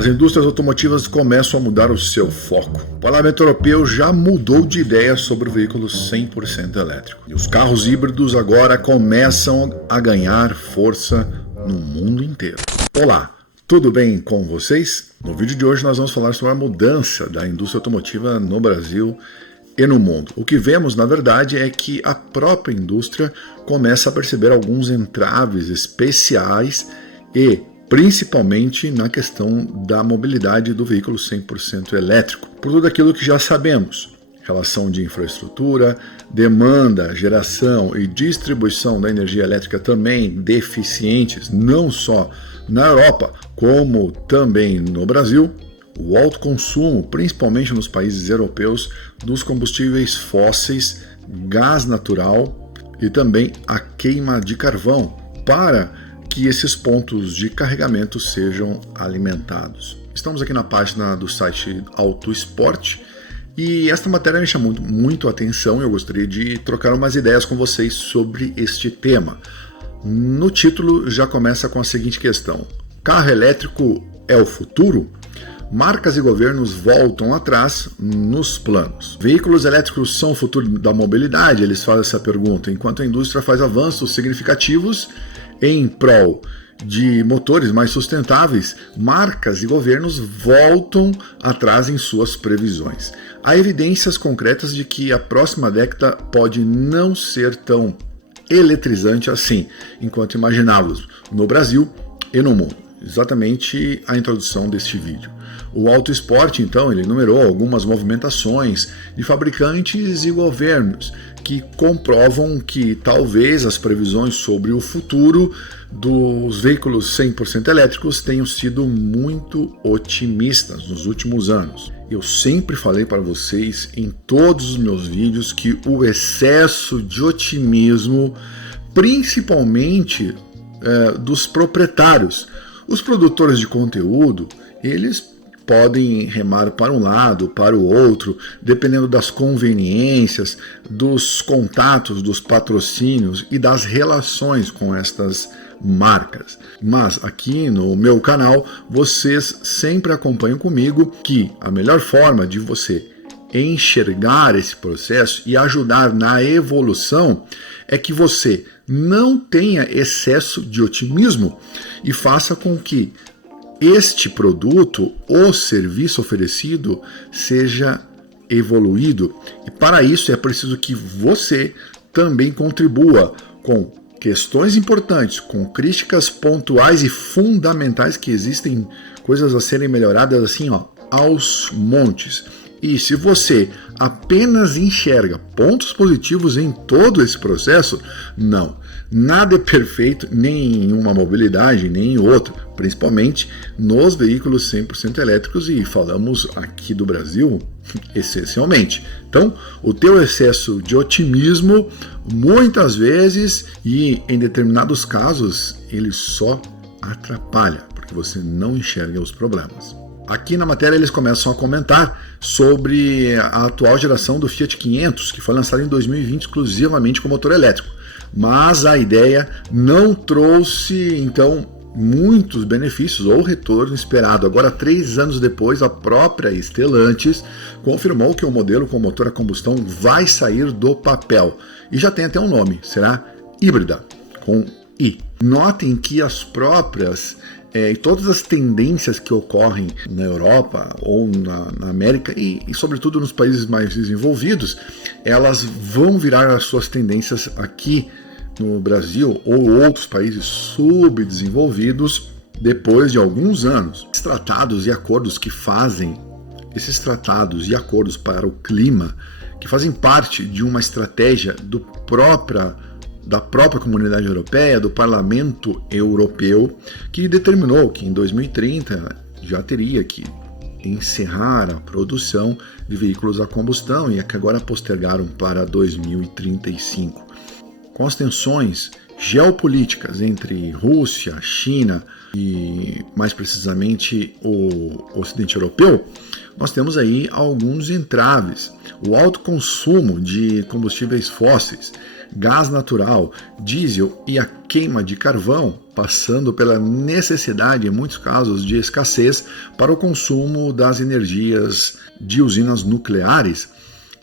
As indústrias automotivas começam a mudar o seu foco. O Parlamento Europeu já mudou de ideia sobre o veículo 100% elétrico. E os carros híbridos agora começam a ganhar força no mundo inteiro. Olá, tudo bem com vocês? No vídeo de hoje nós vamos falar sobre a mudança da indústria automotiva no Brasil e no mundo. O que vemos, na verdade, é que a própria indústria começa a perceber alguns entraves especiais e principalmente na questão da mobilidade do veículo 100% elétrico, por tudo aquilo que já sabemos, relação de infraestrutura, demanda, geração e distribuição da energia elétrica também deficientes, não só na Europa, como também no Brasil, o alto consumo, principalmente nos países europeus, dos combustíveis fósseis, gás natural e também a queima de carvão para que esses pontos de carregamento sejam alimentados. Estamos aqui na página do site Auto Esporte e esta matéria me chamou muito a atenção e eu gostaria de trocar umas ideias com vocês sobre este tema. No título já começa com a seguinte questão: carro elétrico é o futuro? Marcas e governos voltam atrás nos planos. Veículos elétricos são o futuro da mobilidade? Eles fazem essa pergunta, enquanto a indústria faz avanços significativos em prol de motores mais sustentáveis, marcas e governos voltam atrás em suas previsões. Há evidências concretas de que a próxima década pode não ser tão eletrizante assim, enquanto imaginávamos no Brasil e no mundo. Exatamente a introdução deste vídeo. O Auto Esporte, então, ele enumerou algumas movimentações de fabricantes e governos que comprovam que talvez as previsões sobre o futuro dos veículos 100% elétricos tenham sido muito otimistas nos últimos anos. Eu sempre falei para vocês em todos os meus vídeos que o excesso de otimismo, principalmente dos proprietários, os produtores de conteúdo, eles podem remar para um lado, para o outro, dependendo das conveniências, dos contatos, dos patrocínios e das relações com estas marcas. Mas aqui no meu canal, vocês sempre acompanham comigo que a melhor forma de você enxergar esse processo e ajudar na evolução é que você não tenha excesso de otimismo e faça com que este produto ou serviço oferecido seja evoluído. E para isso é preciso que você também contribua com questões importantes, com críticas pontuais e fundamentais, que existem coisas a serem melhoradas assim, aos montes. E se você apenas enxerga pontos positivos em todo esse processo, não. Nada é perfeito, nem em uma mobilidade, nem em outra, principalmente nos veículos 100% elétricos, e falamos aqui do Brasil essencialmente. Então, o teu excesso de otimismo, muitas vezes e em determinados casos, ele só atrapalha, porque você não enxerga os problemas. Aqui na matéria eles começam a comentar sobre a atual geração do Fiat 500, que foi lançado em 2020 exclusivamente com motor elétrico. Mas a ideia não trouxe, então, muitos benefícios ou retorno esperado. Agora, 3 anos depois, a própria Stellantis confirmou que o modelo com motor a combustão vai sair do papel. E já tem até um nome, será híbrida, com I. Notem que as próprias e todas as tendências que ocorrem na Europa ou na América e sobretudo nos países mais desenvolvidos, elas vão virar as suas tendências aqui no Brasil ou outros países subdesenvolvidos depois de alguns anos. Esses tratados e acordos para o clima, que fazem parte de uma estratégia da própria Comunidade Europeia, do Parlamento Europeu, que determinou que em 2030 já teria que encerrar a produção de veículos a combustão e que agora postergaram para 2035. Com as tensões geopolíticas entre Rússia, China e, mais precisamente, o Ocidente Europeu, nós temos aí alguns entraves. O alto consumo de combustíveis fósseis, gás natural, diesel e a queima de carvão, passando pela necessidade, em muitos casos, de escassez para o consumo das energias de usinas nucleares.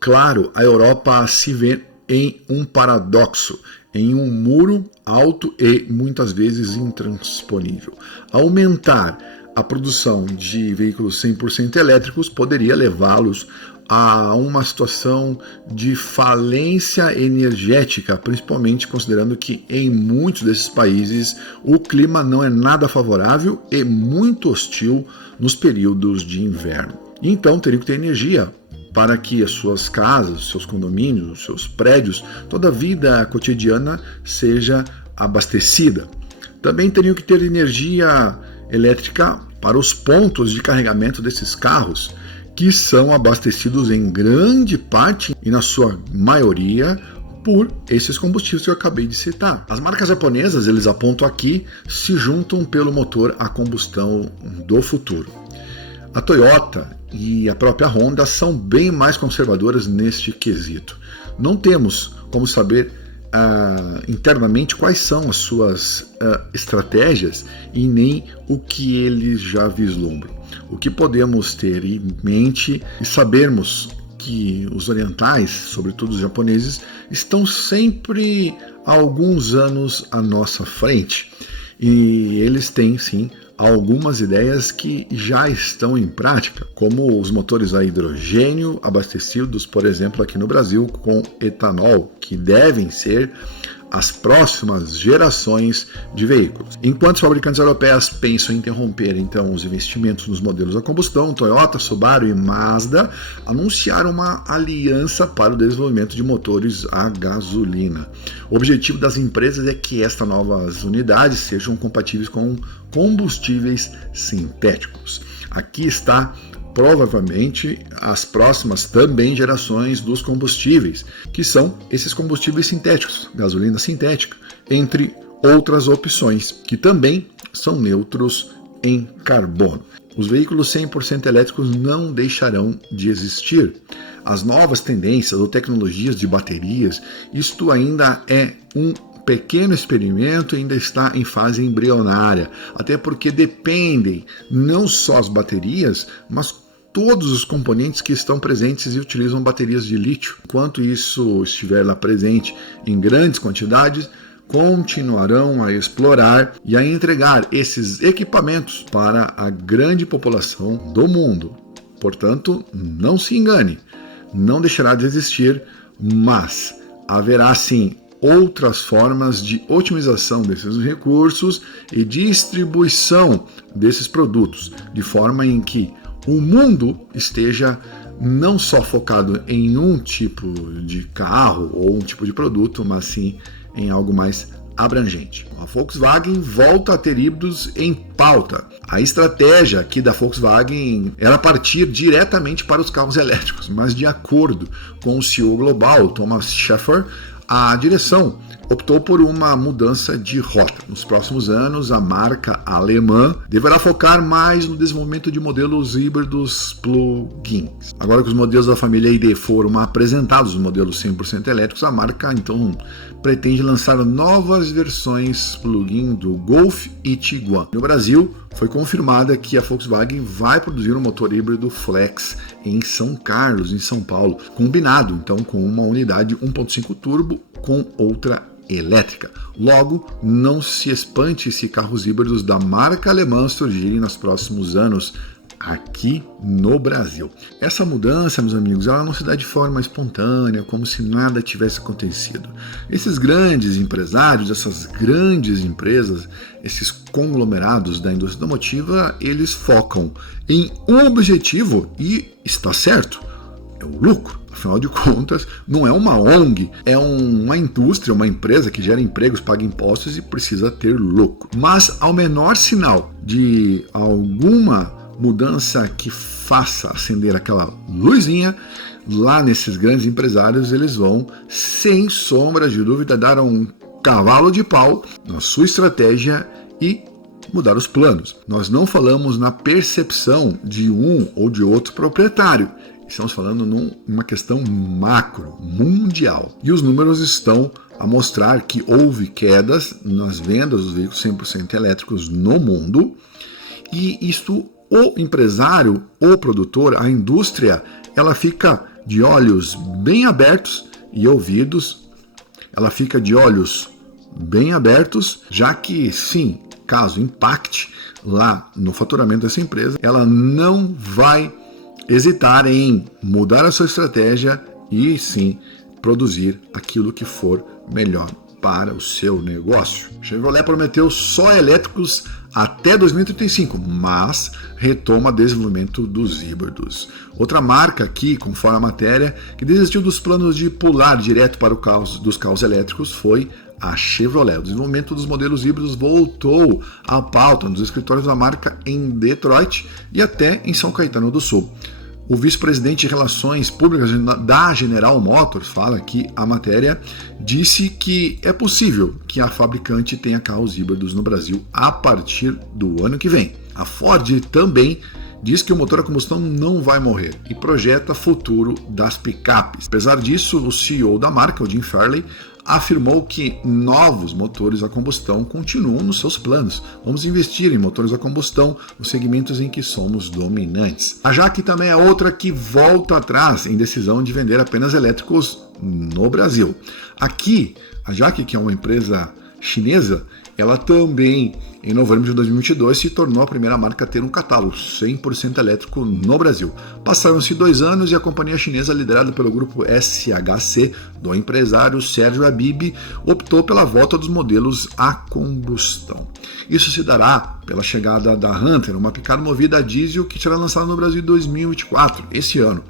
Claro, a Europa se vê em um paradoxo, em um muro alto e muitas vezes intransponível. Aumentar a produção de veículos 100% elétricos poderia levá-los a uma situação de falência energética, principalmente considerando que em muitos desses países o clima não é nada favorável e muito hostil nos períodos de inverno. Então teriam que ter energia para que as suas casas, seus condomínios, seus prédios, toda a vida cotidiana seja abastecida. Também teriam que ter energia elétrica para os pontos de carregamento desses carros, que são abastecidos em grande parte e na sua maioria por esses combustíveis que eu acabei de citar. As marcas japonesas, eles apontam aqui, se juntam pelo motor a combustão do futuro. A Toyota e a própria Honda são bem mais conservadoras neste quesito. Não temos como saber internamente quais são as suas estratégias e nem o que eles já vislumbram. O que podemos ter em mente e sabermos que os orientais, sobretudo os japoneses, estão sempre há alguns anos à nossa frente. E eles têm, sim, algumas ideias que já estão em prática, como os motores a hidrogênio abastecidos, por exemplo, aqui no Brasil, com etanol, que devem ser as próximas gerações de veículos. Enquanto as fabricantes europeias pensam em interromper então os investimentos nos modelos a combustão, Toyota, Subaru e Mazda anunciaram uma aliança para o desenvolvimento de motores a gasolina. O objetivo das empresas é que estas novas unidades sejam compatíveis com combustíveis sintéticos. Aqui está provavelmente as próximas também gerações dos combustíveis, que são esses combustíveis sintéticos, gasolina sintética, entre outras opções, que também são neutros em carbono. Os veículos 100% elétricos não deixarão de existir. As novas tendências ou tecnologias de baterias, isto ainda é um pequeno experimento, ainda está em fase embrionária, até porque dependem não só as baterias, mas todos os componentes que estão presentes e utilizam baterias de lítio. Enquanto isso estiver lá presente em grandes quantidades, continuarão a explorar e a entregar esses equipamentos para a grande população do mundo. Portanto, não se engane, não deixará de existir, mas haverá sim outras formas de otimização desses recursos e distribuição desses produtos, de forma em que o mundo esteja não só focado em um tipo de carro ou um tipo de produto, mas sim em algo mais abrangente. A Volkswagen volta a ter híbridos em pauta. A estratégia aqui da Volkswagen era partir diretamente para os carros elétricos, mas de acordo com o CEO global, Thomas Schaffer, a direção optou por uma mudança de rota. Nos próximos anos, a marca alemã deverá focar mais no desenvolvimento de modelos híbridos plug-ins. Agora que os modelos da família ID foram apresentados, os modelos 100% elétricos, a marca então pretende lançar novas versões plug-in do Golf e Tiguan. No Brasil, foi confirmada que a Volkswagen vai produzir um motor híbrido flex em São Carlos, em São Paulo, combinado então com uma unidade 1.5 turbo com outra elétrica. Logo, não se espante se carros híbridos da marca alemã surgirem nos próximos anos aqui no Brasil. Essa mudança, meus amigos, ela não se dá de forma espontânea, como se nada tivesse acontecido. Esses grandes empresários, essas grandes empresas, esses conglomerados da indústria automotiva, eles focam em um objetivo e está certo, é o lucro. Afinal de contas, não é uma ONG, é uma indústria, uma empresa que gera empregos, paga impostos e precisa ter lucro. Mas ao menor sinal de alguma mudança que faça acender aquela luzinha, lá nesses grandes empresários, eles vão, sem sombra de dúvida, dar um cavalo de pau na sua estratégia e mudar os planos. Nós não falamos na percepção de um ou de outro proprietário. Estamos falando numa questão macro, mundial. E os números estão a mostrar que houve quedas nas vendas dos veículos 100% elétricos no mundo. E isto, o empresário, o produtor, a indústria, ela fica de olhos bem abertos e ouvidos. Ela fica de olhos bem abertos, já que, sim, caso impacte lá no faturamento dessa empresa, ela não vai hesitar em mudar a sua estratégia e, sim, produzir aquilo que for melhor para o seu negócio. Chevrolet prometeu só elétricos até 2035, mas retoma desenvolvimento dos híbridos. Outra marca aqui, conforme a matéria, que desistiu dos planos de pular direto para dos carros elétricos foi a Chevrolet. O desenvolvimento dos modelos híbridos voltou à pauta nos escritórios da marca em Detroit e até em São Caetano do Sul. O vice-presidente de Relações Públicas da General Motors, fala que a matéria, disse que é possível que a fabricante tenha carros híbridos no Brasil a partir do ano que vem. A Ford também diz que o motor a combustão não vai morrer e projeta futuro das picapes. Apesar disso, o CEO da marca, o Jim Farley, afirmou que novos motores a combustão continuam nos seus planos. Vamos investir em motores a combustão nos segmentos em que somos dominantes. A Jaque também é outra que volta atrás em decisão de vender apenas elétricos no Brasil. Aqui, a Jaque, que é uma empresa chinesa, ela também, em novembro de 2022, se tornou a primeira marca a ter um catálogo 100% elétrico no Brasil. Passaram-se 2 anos e a companhia chinesa, liderada pelo grupo SHC, do empresário Sérgio Habib, optou pela volta dos modelos a combustão. Isso se dará pela chegada da Hunter, uma picape movida a diesel que será lançada no Brasil em 2024, esse ano.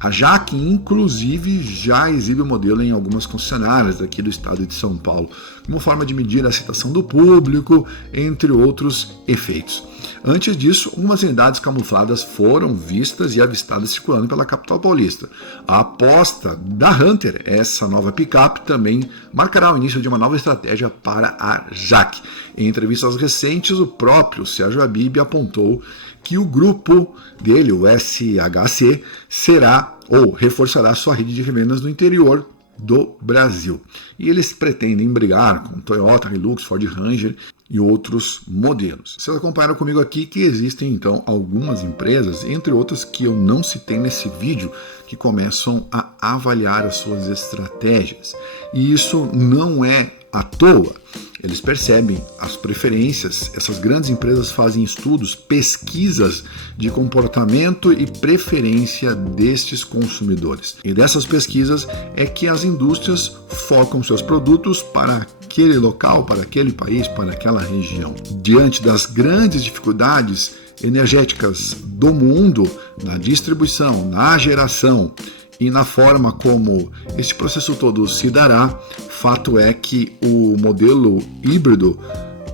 A Jaque, inclusive, já exibe o modelo em algumas concessionárias aqui do estado de São Paulo, como forma de medir a aceitação do público, entre outros efeitos. Antes disso, algumas unidades camufladas foram vistas e avistadas circulando pela capital paulista. A aposta da Hunter, essa nova picape, também marcará o início de uma nova estratégia para a Jaque. Em entrevistas recentes, o próprio Sérgio Habib apontou que o grupo dele, o SHC, será ou reforçará sua rede de revendas no interior do Brasil. E eles pretendem brigar com Toyota, Hilux, Ford Ranger e outros modelos. Vocês acompanharam comigo aqui que existem então algumas empresas, entre outras que eu não citei nesse vídeo, que começam a avaliar as suas estratégias. E isso não é à toa. Eles percebem as preferências, essas grandes empresas fazem estudos, pesquisas de comportamento e preferência destes consumidores. E dessas pesquisas é que as indústrias focam seus produtos para aquele local, para aquele país, para aquela região. Diante das grandes dificuldades energéticas do mundo, na distribuição, na geração e na forma como esse processo todo se dará, fato é que o modelo híbrido,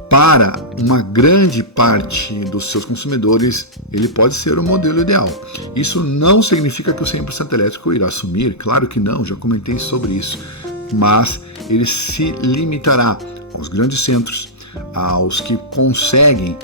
para uma grande parte dos seus consumidores, ele pode ser o modelo ideal. Isso não significa que o 100% elétrico irá sumir, claro que não, já comentei sobre isso, mas ele se limitará aos grandes centros, aos que conseguem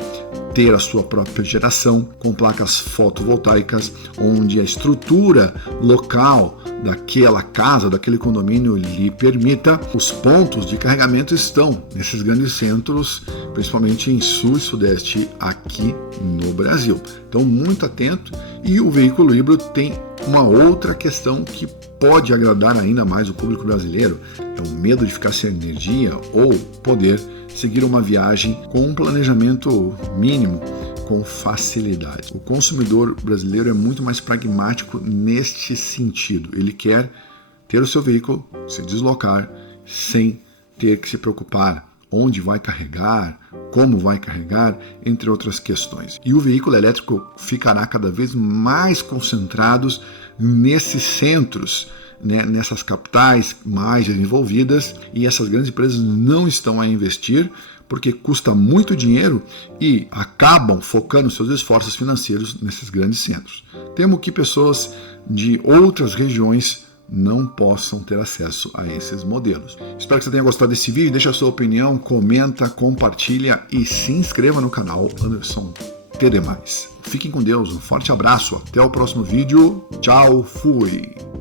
ter a sua própria geração com placas fotovoltaicas, onde a estrutura local daquela casa, daquele condomínio lhe permita. Os pontos de carregamento estão nesses grandes centros, principalmente em sul e sudeste aqui no Brasil. Então, muito atento. E o veículo híbrido tem uma outra questão que pode agradar ainda mais o público brasileiro, é o medo de ficar sem energia ou poder seguir uma viagem com um planejamento mínimo, com facilidade. O consumidor brasileiro é muito mais pragmático neste sentido. Ele quer ter o seu veículo, se deslocar, sem ter que se preocupar onde vai carregar, como vai carregar, entre outras questões. E o veículo elétrico ficará cada vez mais concentrados nesses centros, né, nessas capitais mais desenvolvidas, e essas grandes empresas não estão a investir porque custa muito dinheiro e acabam focando seus esforços financeiros nesses grandes centros. Temo que pessoas de outras regiões não possam ter acesso a esses modelos. Espero que você tenha gostado desse vídeo, deixa a sua opinião, comenta, compartilha e se inscreva no canal Anderson TD+. Fiquem com Deus, um forte abraço, até o próximo vídeo, tchau, fui!